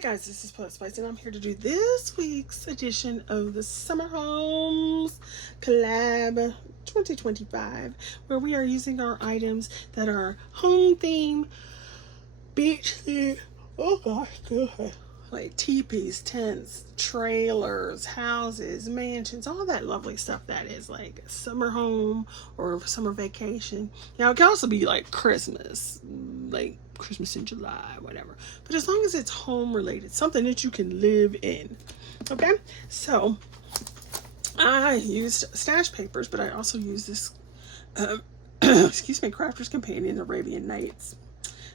Hey guys, this is Poetspice and I'm here to do this week's edition of the Summer Homes Collab 2025, where we are using our items that are home theme, beach theme, oh gosh, good, like teepees, tents, trailers, houses, mansions, all that lovely stuff that is like summer home or summer vacation. Now it can also be like Christmas, like Christmas in July, whatever, but as long as it's home related, something that you can live in. Okay, so I used stash papers, but I also used this excuse me, Crafter's Companion Arabian Nights.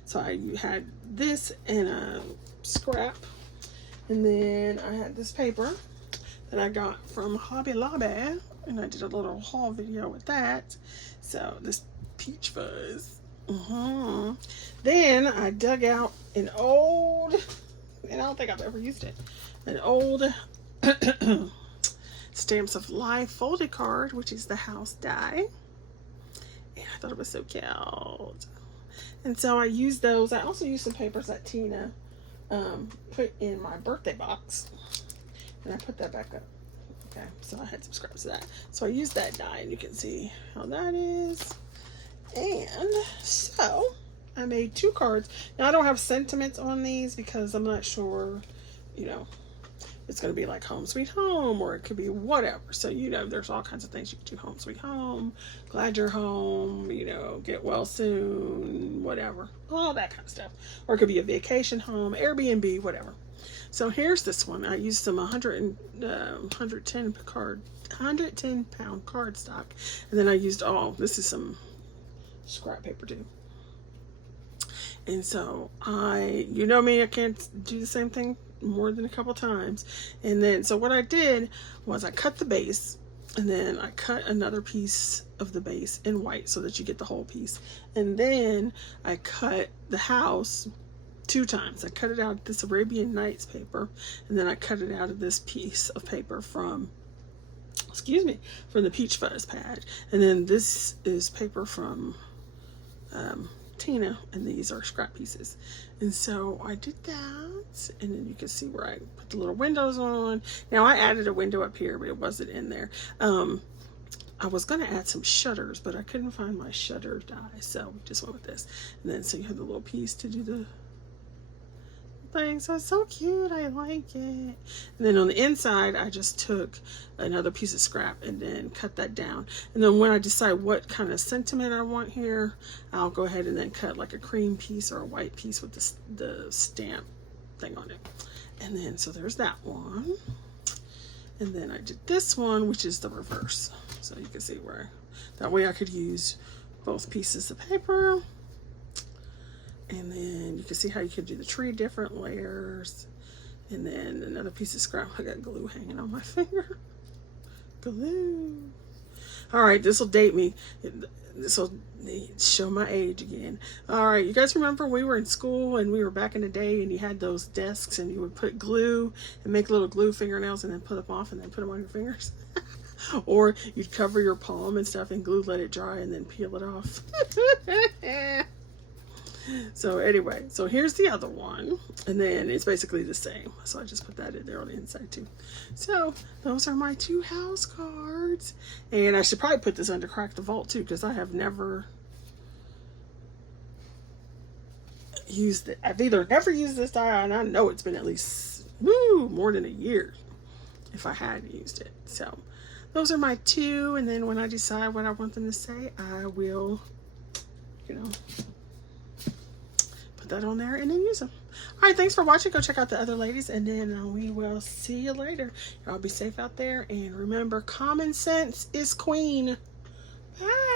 So I had this in a scrap, and then I had this paper that I got from Hobby Lobby, and I did a little haul video with that. So this peach fuzz. Then I dug out an old, and I don't think I've ever used it, an old Stamps of Life folded card, which is the house die. And I thought it was so cute. And so I used those. I also used some papers that Tina put in my birthday box. And I put that back up. Okay, so I had some scraps of that. So I used that die, and you can see how that is. And so I made 2 cards. Now I don't have sentiments on these because I'm not sure, you know, it's going to be like home sweet home, or it could be whatever. So, you know, there's all kinds of things you can do. Home sweet home, glad you're home, you know, get well soon, whatever, all that kind of stuff. Or it could be a vacation home, Airbnb, whatever. So here's this one. I used some 110 pound cardstock, and then I used this is some scrap paper too. And so you know me, I can't do the same thing more than a couple times. And then, so what I did was I cut the base, and then I cut another piece of the base in white so that you get the whole piece. And then I cut the house 2 times. I cut it out of this Arabian Nights paper, and then I cut it out of this piece of paper from the peach fuzz pad. And then this is paper from Tina, and these are scrap pieces. And so I did that, and then you can see where I put the little windows on. Now I added a window up here, but it wasn't in there. I was going to add some shutters, but I couldn't find my shutter die, so we just went with this. And then so you have the little piece to do the thing. So it's so cute, I like it. And then on the inside I just took another piece of scrap and then cut that down. And then when I decide what kind of sentiment I want here, I'll go ahead and then cut like a cream piece or a white piece with the stamp thing on it. And then so there's that one, and then I did this one, which is the reverse, so you can see where that way I could use both pieces of paper. And then you can see how you can do the tree different layers. And then another piece of scrap. I got glue hanging on my finger. Glue. All right, this will date me. This will show my age again. All right, you guys remember we were in school and we were back in the day, and you had those desks and you would put glue and make little glue fingernails and then put them off and then put them on your fingers? Or you'd cover your palm and stuff in glue, let it dry, and then peel it off. So anyway, so here's the other one, and then it's basically the same. So I just put that in there on the inside too. So those are my 2 house cards, and I should probably put this under Crack the Vault too, because I have never used it. I've either never used this die, and I know it's been at least more than a year if I had used it. So those are my 2, and then when I decide what I want them to say, I will, you know, that on there and then use them. All right, thanks for watching. Go check out the other ladies, and then we will see you later. Y'all be safe out there, and remember, common sense is queen. Bye.